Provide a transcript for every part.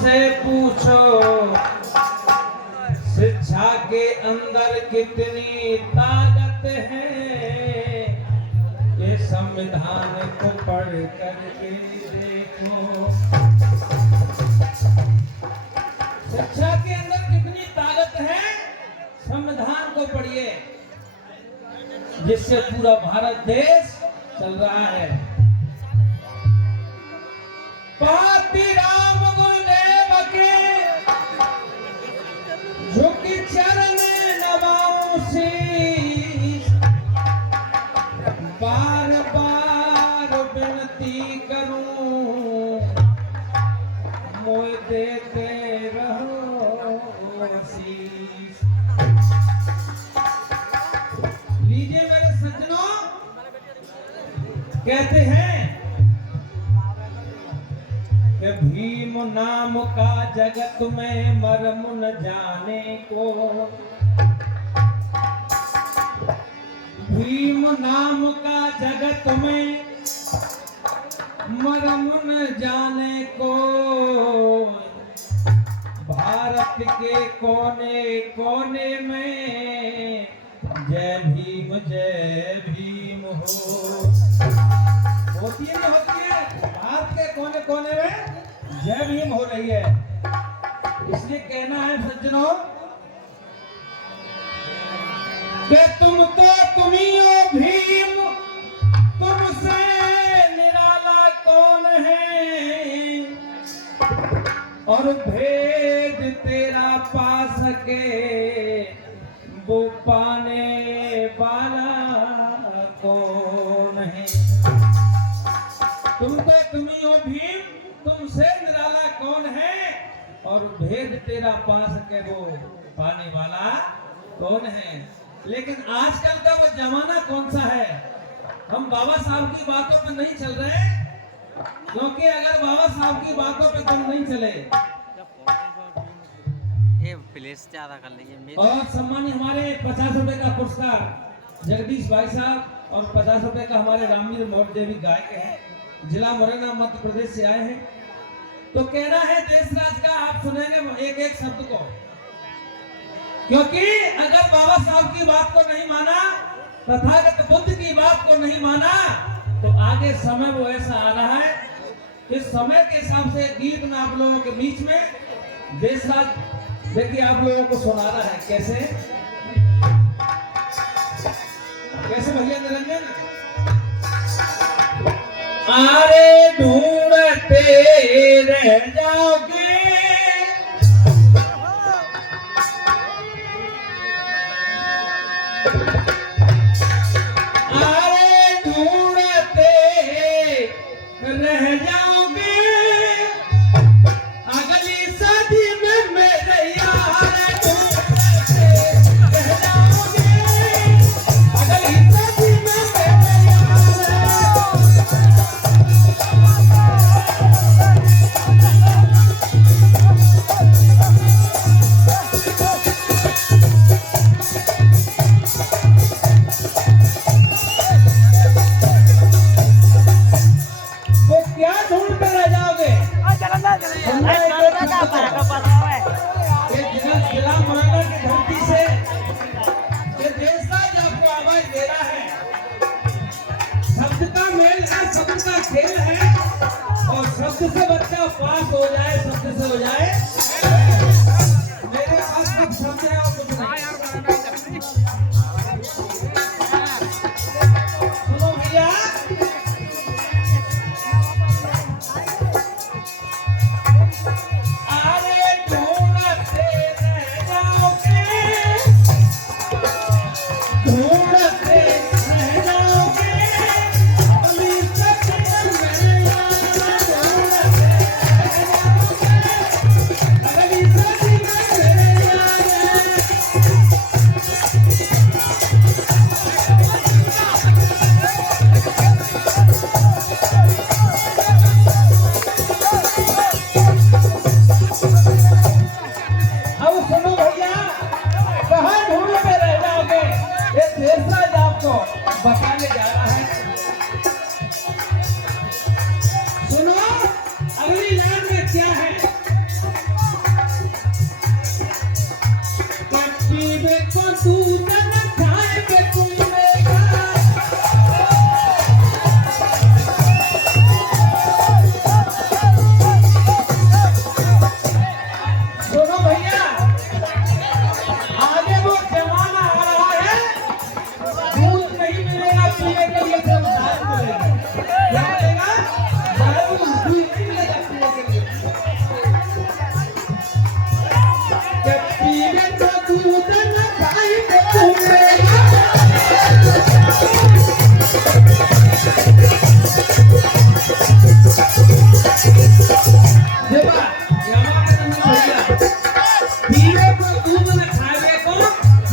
से पूछो शिक्षा के अंदर कितनी ताकत है, ये संविधान को पढ़ करके देखो। शिक्षा के अंदर कितनी ताकत है, संविधान को पढ़िए, जिससे पूरा भारत देश चल रहा है। पाती राम गुरुदेव के झुकी चरण नवाऊं शीश, बार बार विनती करूं, मोह देते रहो आशीष। लीजिए मेरे सज्जनों, कहते हैं कि भीम नाम का जगत में मर्म न जाने को, भीम नाम का जगत में मर्म न जाने को, भारत के कोने कोने में जय भीम हो। होती है नहीं होती है, भारत के कोने कोने में जय भीम हो रही है। इसलिए कहना है सज्जनों कि तुम तो तुम्ही हो भीम, तुमसे निराला कौन है, और भेद तेरा पा सके वो पाने वाला कौन है। तुम तो तुम्ही हो भीम, तुमसे निराला कौन है, और भेद तेरा पा सके वो पाने वाला कौन है। लेकिन आजकल का वो जमाना कौन सा है, हम बाबा साहब की बातों पे नहीं चल रहे, क्योंकि अगर बाबा साहब की बातों पे तुम नहीं चले प्लेस ज्यादा कर लीजिए। और सम्मानित हमारे 50 रुपए का पुरस्कार जगदीश भाई साहब, और 50 रुपए का हमारे रामवीर मौर्य भी गायक हैं, जिला मुरैना मध्य प्रदेश से आए हैं। तो कहना है देश राज का, आप सुनेंगे एक एक शब्द को, क्योंकि अगर बाबा साहब की बात को नहीं माना, तथागत बुद्ध की बात को नहीं माना, तो आगे समय वो ऐसा आ रहा है, इस समय के हिसाब से गीत में आप लोगों के बीच में देश राज देखिए आप लोगों को सुना रहा है। कैसे कैसे भैया निरंजन? आरे ढूंढते रह जाओगे, आरे ढूंढते रह जाओगे, अगली सदी में मेरे यार ढूंढते रह जाओगे, अगली सदी में मेरे यार। जिला मुरैना की धरती से ये देश राज आपको आवाज दे रहा है। शब्द का मेल है, शब्द का खेल है, और शब्द से बच्चा पास हो जाए, शब्द से हो जाए। मेरे पास कुछ शब्द है और कुछ नहीं। सुनो भैया,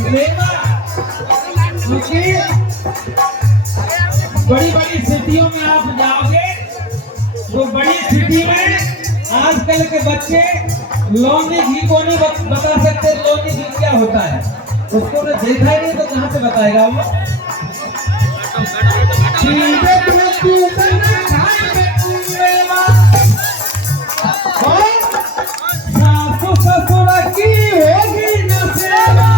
सेवा, क्योंकि बड़ी बड़ी सिटियों में आप जाओगे तो बड़ी सिटी में आजकल के बच्चे लौंडी घी को नहीं बता सकते लौंडी घी क्या होता है। उसको तो देखा ही नहीं तो कहाँ से बताएगा वो। सासु ससुर की होगी न सेवा।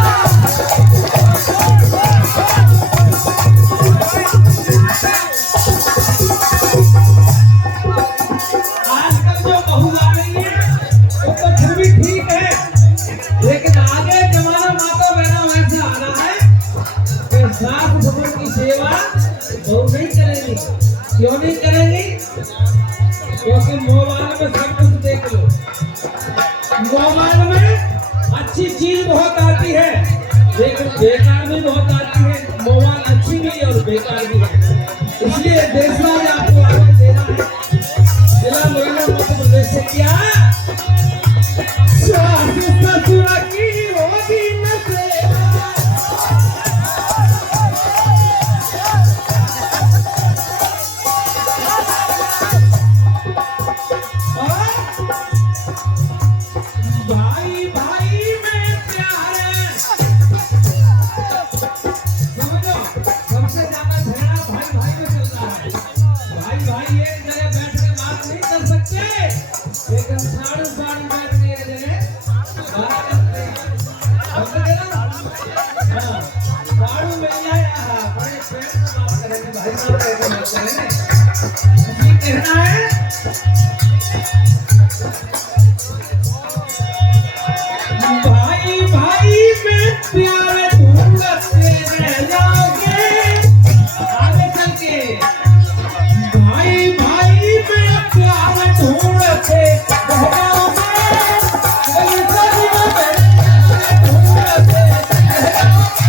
आजकल जो बहू आ रही है वो तो फिर भी ठीक है, लेकिन आगे जमाना माता बहना वैसा आना है कि सास ससुर की सेवा बहू नहीं करेगी। क्यों नहीं करेगी? क्योंकि मोबाइल में सब कुछ देख लो। मोबाइल में अच्छी चीज बहुत आती है लेकिन बेकार भी बहुत आती है। मोबाइल अच्छी भी है और बेकार भी है, इसलिए देशराज आपको आगे देना है। जिला मुरैना मध्य प्रदेश से क्या सास ससुर की होगी न सेवा। भाई भाई में प्यार है, समझो सबसे ज्यादा झगड़ा भाई भाई में चल रहा है। भाई भाई एक जगह बैठ के बात नहीं कर सकते, लेकिन साड़ी साड़ी बैठ के एक जगह बात करते हैं। समझ गए ना? हाँ, साड़ू मिल जाए बड़े प्यार से बात करेंगे, भाई साहब कैसे बात करेंगे ये कहना है। भाई भाई में प्यार ढूंढते रह जाओगे आगे चल के। भाई भाई में प्यार ढूंढते रह जाओगे, गली गली में प्यार ढूंढते रह जाओगे,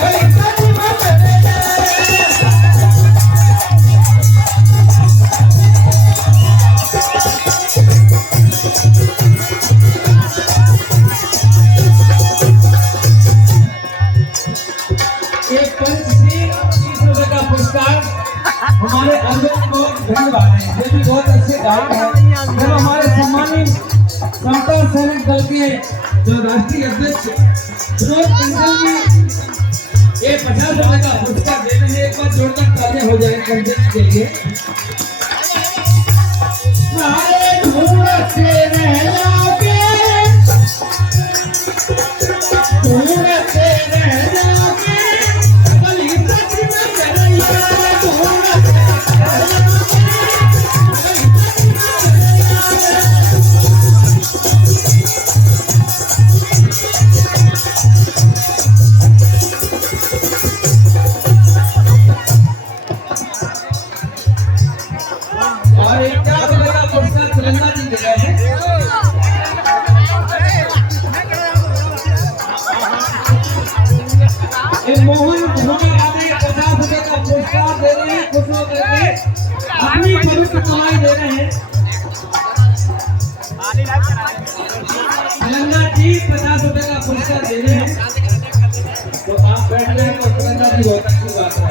गली गली में प्यार। एक पंचश्री 30 रुपए का पुरस्कार हमारे अर्जुन को भिंड वाले हैं, ये भी बहुत अच्छे गायक हैं। जब हमारे सम्मानित समता सैनिक दल के जो राष्ट्रीय अध्यक्ष विनोद कंसल जी ये 50 रुपए का पुरस्कार दे रहे हैं, एक बार जोरदार तालियां हो जाए कंसल के लिए। सारे ढूंढते रह जाओगे, ढूंढते रह जाओगे, गली गली में चलिए ढूंढते रह जाओगे, गली गली में और एक क्या का पुरस्कार तिरंगा जी दे रहे हैं। मोहन उन्होंने आगे 50 रुपए का पुरस्कार दे रहे हैं, खुश होकर के अपनी पवित्र कमाई दे रहे हैं। तिरंगा जी 50 रुपए का पुरस्कार दे रहे हैं, तो आप बैठ रहे हैं तो तिरंगा जी बहुत अच्छी बात है।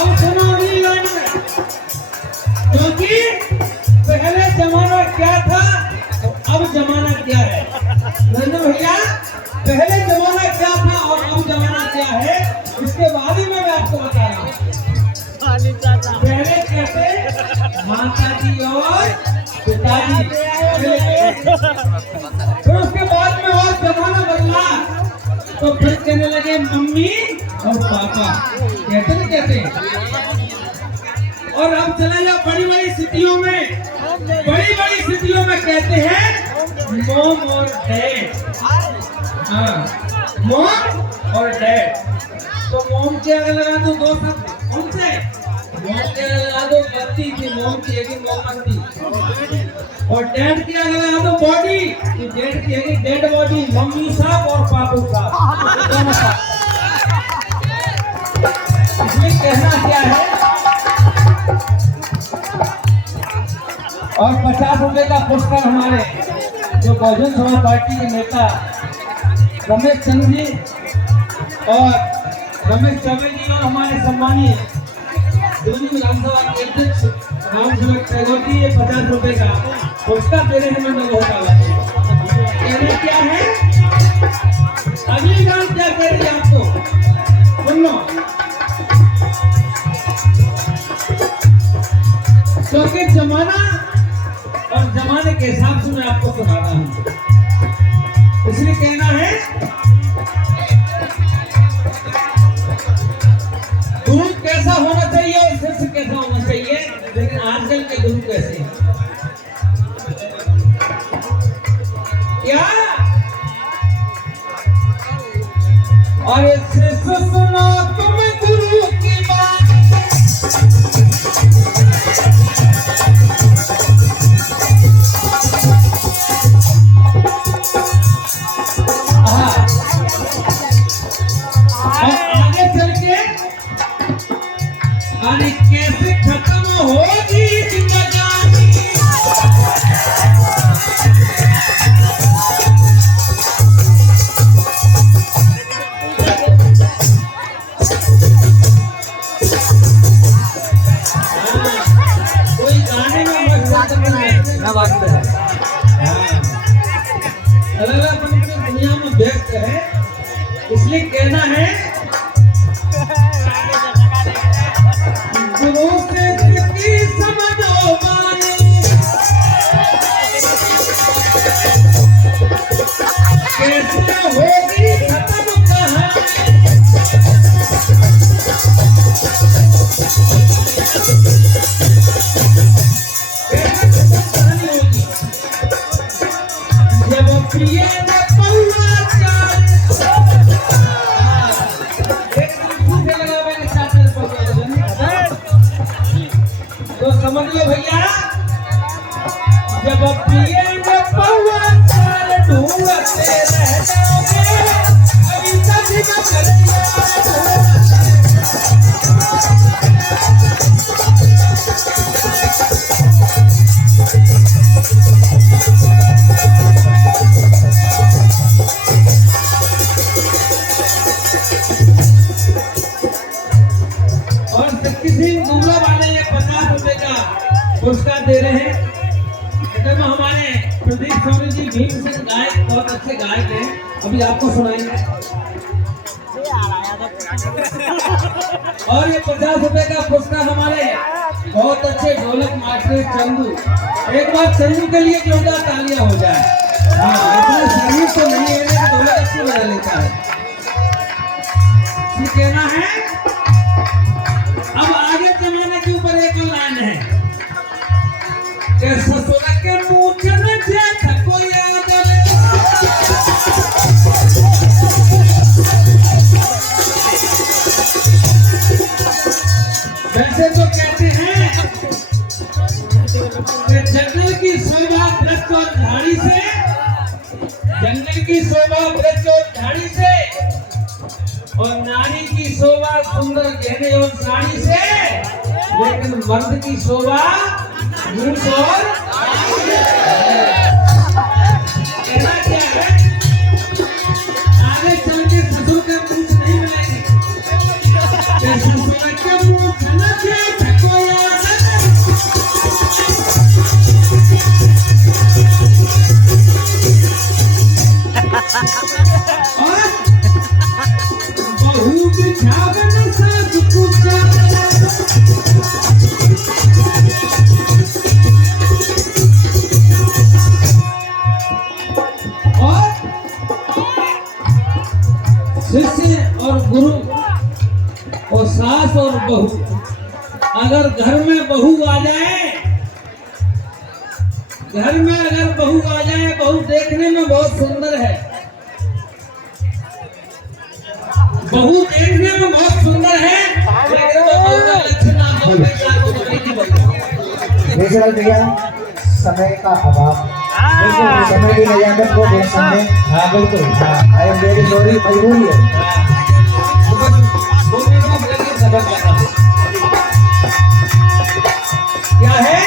अब सुनो अगली लाइन में, क्योंकि पहले जमाना क्या था तो अब जमाना क्या है। नंदू भैया पहले जमाना क्या था और अब जमाना क्या है, इसके बारे में मैं आपको बता रहा हूँ। पहले कैसे माता जी और पिताजी, फिर उसके बाद में और जमाना बदला तो फिर कहने लगे मम्मी और पापा, कहते नहीं कहते। और अब चले जाओ बड़ी बड़ी सिटियों में, बड़ी बड़ी सिटियों में कहते हैं मॉम और डैड। हाँ, मॉम और डैड। तो मॉम के अगर लगा दो दो शब्द, कौन से? मॉम के अगर लगा दो बत्ती की, मॉम की है कि मोमबत्ती। और डैड की अगर लगा दो बॉडी, कि डैड की है कि डेड बॉडी, मम्मी साहब और पापू साहब दोनों साहब। इसमें कहना क्या है और 50 रुपए का पुरस्कार हमारे जो बहुजन समाज पार्टी के नेता रमेश चंद्र जी और रमेश चौबे जी और हमारे सम्मानीय दोनों विधानसभा के अध्यक्ष राम सेवक टैगोर जी, ये 50 रुपए का पुरस्कार दे रहे हैं। मैं कहना क्या है, अगली बात क्या कह रही है आपको सुन लो, क्योंकि जमाना और जमाने के हिसाब से मैं आपको सुनाता हूँ, इसलिए कहना है गुरु कैसा होना चाहिए और शिष्य कैसा होना चाहिए, लेकिन आजकल के गुरु कैसे हैं क्या। और शिष्य सुनो तुम गुरु की बात, आगे चल के अरे कैसे खत्म होगी जिंदगानी, कोई गाने में मस्त ना बात है, अलग अलग दुनिया में व्यस्त है, इसलिए कहना है गुरु से की समझो बानी, कैसे होगी खत्म कहानी, जब प्रिय न पौआ चाल, तो समझ लो भैया, जब प्रिय न पौआ चाल ढूंढते रह जाओगे, अभी तक न करेंगे। और शक्ति सिंह दूल्हा वाले ये 50 रुपए का पुरस्कार दे रहे हैं। इधर में हमारे प्रदीप स्वामी जी भीम सिंह गायक, बहुत अच्छे गायक हैं, अभी आपको सुनाएंगे। और ये 50 रुपए का पुरस्कार हमारे बहुत अच्छे ढोलक मास्टर चंदू, एक बार चंदू के लिए जोरदार तालियां हो जाए। हाँ, इतना शरीर तो नहीं है लेकिन ढोलक अच्छी बजा लेता है। कहना है अब आगे जमाने के ऊपर एक लाइन है कि ससुर के मुंह न देख कोई आदर, वैसे तो कहते हैं कि जंगल की शोभा वृक्ष और झाड़ी से, जंगल की शोभा वृक्ष और झाड़ी से, और नारी की शोभा सुंदर गहने और साड़ी से, लेकिन मर्द की शोभा मूछ और कहना क्या है, आगे चल के ससुर के मूछ नहीं मिलेंगे, ससुर के मूछ न देख कोई आदर, और बहू बिछावन साथ कुछ, और शिष्य और गुरु और सास और बहू, अगर घर में बहू आ जाए, घर में अगर बहू आ जाए, बहू देखने में बहुत सुंदर है, बहू देखने में बहुत सुंदर है, नेचुरल भैया, समय का अभाव, समय की मर्यादा को देख सकते। हाँ बिल्कुल, आई एम वेरी सॉरी, मजबूरी है। क्या है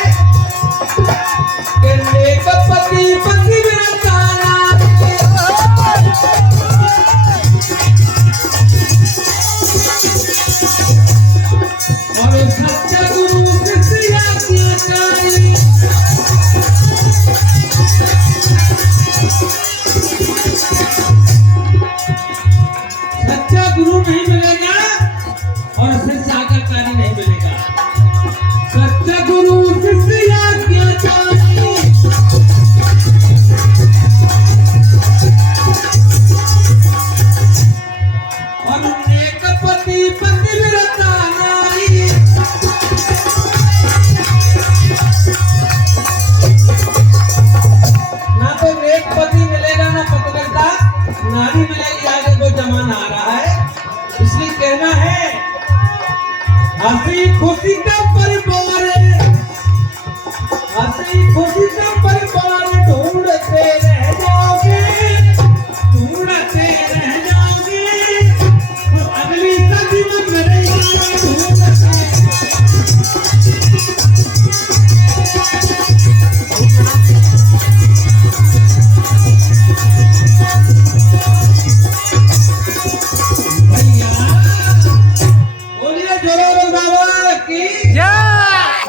कि नेक पति पतिव्रता नारी और सच्चा गुरु शिष्य आज्ञाकारी। सच्चा गुरु नहीं मिलेगा और शिष्य आज्ञाकारी नहीं मिलेगा। सच्चा गुरु शिष्य आज्ञाकारी और नेक पति पतिव्रता नारी। ना तो नेक पति मिलेगा ना पतिव्रता नारी मिलेगी। आगे वो जमाना आ रहा है, इसलिए कहना है हंसी खुशी का परिवार है, हंसी खुशी का परिवार